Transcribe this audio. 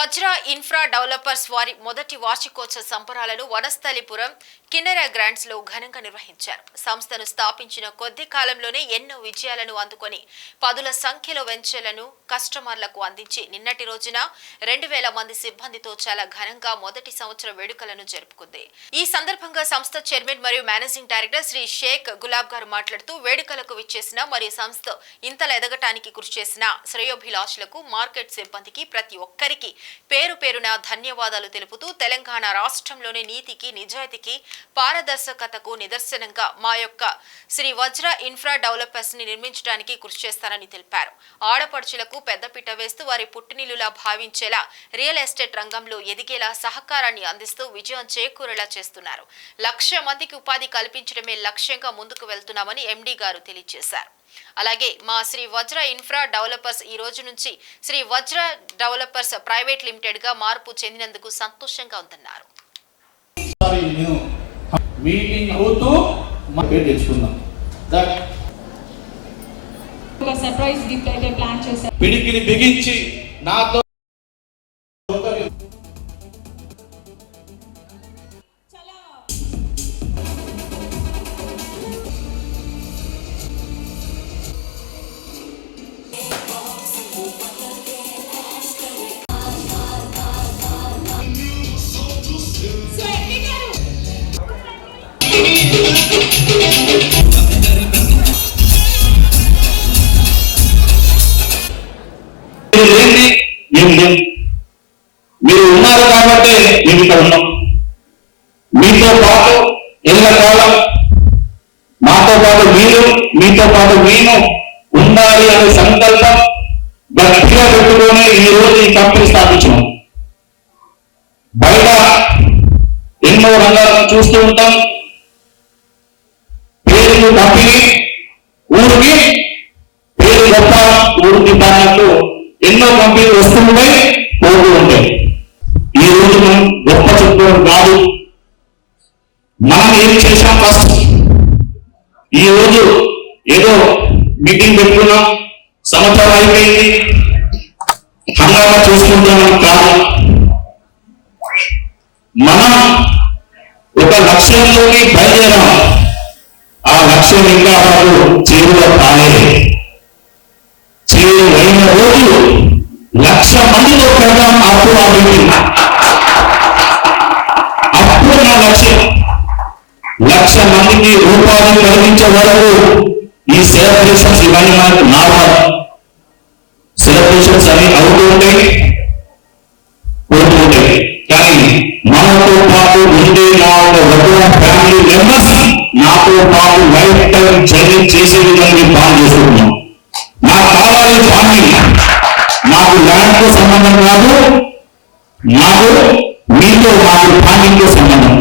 వజ్ర infra developers వారి మొదటి వార్షికోత్సవ సంబరాలను వనస్థలిపురం కిన్నెర గ్రాండ్స్ లో ఘనంగా నిర్వహించారు. సంస్థను స్థాపించిన కొద్ది కాలంలోనే ఎన్నో విజయాలను అందుకొని పదుల సంఖ్యలో వెంచర్లను కస్టమర్లకు అందించి నిన్నటి రోజున 2000 మంది సిబ్బందితో చాలా ఘనంగా మొదటి సంవత్సర వేడుకలను జరుపుకుంది. ఈ సందర్భంగా సంస్థ చైర్మన్ మరియు మేనేజింగ్ డైరెక్టర్ శ్రీ షేక్ గులాబ్ గారు మాట్లాడుతూ వేడుకలకు విచ్చేసిన మరియు సంస్థ ఇంతలా ఎదగటానికి కృషి చేసిన శ్రేయోభిలాషులకు మార్కెట్ సిబ్బందికి ప్రతి ఒక్కరికి పేరు పేరున ధన్యవాదాలు తెలుపుతూ తెలంగాణ రాష్ట్రంలోని నీతికి నిజాయితీకి పారదర్శకతకు నిదర్శనంగా మా యొక్క శ్రీ వజ్ర ఇన్ఫ్రా డెవలపర్స్ ని నిర్మించడానికి కృషి చేస్తారని తెలిపారు. ఆడపడుచులకు పెద్దపీట వేస్తూ వారి పుట్టినిల్లులా భావించేలా రియల్ ఎస్టేట్ రంగంలో ఎదిగేలా సహకారాన్ని అందిస్తూ విజయం చేకూరేలా చేస్తున్నారు. 1,00,000 మందికి ఉపాధి కల్పించడమే లక్ష్యంగా ముందుకు వెళ్తున్నామని ఎండీ గారు తెలియజేశారు. అలాగే మా శ్రీ వజ్ర ఇన్ఫ్రా డెవలపర్స్ ఈ రోజు నుంచి శ్రీ వజ్ర డెవలపర్స్ ప్రైవేట్ లిమిటెడ్ గా మార్పు చెందినందుకు సంతోషంగా ఉందన్నారు. పిడికిలి బిగించి నాతో మీరు ఉన్నారు కాబట్టి మేము ఇక్కడ ఉన్నాం. మీతో పాటు ఎల్లకాలం మాతో పాటు మీరు, మీతో పాటు మేము ఉండాలి అనే సంకల్పం గట్టిగా పెట్టుకొని ఈ రోజు ఈ కంపెనీ స్థాపించాం. బయట ఎన్నో రంగాలను చూస్తూ ఉంటాం. పేరు కంపెనీ ఊరికి పేరు గొప్ప ఊరికి దానిలో ఎన్నో కంపెనీలు వస్తుంటాయి, పోతూ ఉంటాయి. ఈ రోజు మనం గొప్ప చెప్పుకోవడం కాదు, మనం ఏం చేసాం ఫస్ట్. ఈ రోజు ఏదో మీటింగ్ పెట్టుకున్నాం, సంవత్సరం అయిపోయింది, హంగామా చూసుకుంటామని కాదు. మనం ఒక లక్ష్యంలోకి బయలుదేరాం. ఆ లక్ష్యం ఇంకా వాళ్ళు చేరువ కాలేదు. చేరువైన రోజు 1,00,000 మందితో పెడదాం. అప్పుడు ఆ మీటింగ్, అప్పుడు నా లక్ష్యం 1,00,000 మందికి ఉపాధి కలిగించే వరకు ఈ సెలబ్రేషన్స్ ఇవన్నీ మనకు నార్మల్ సెలబ్రేషన్స్ అన్ని అవుతూ ఉంటాయి, పోతూ ఉంటాయి. కానీ మనతో పాటు ఉండే నా ఫ్యామిలీ మెంబర్స్ నాతో పాటు లైఫ్ టైం జర్నీ చేసే విధంగా ప్లాన్ చేసుకుంటున్నాం. నాకు కావాలి ఫ్యామిలీ, నాకు ల్యాండ్తో సంబంధం కాదు, నాకు మీతో మాకు ఫ్యామిలీతో సంబంధం.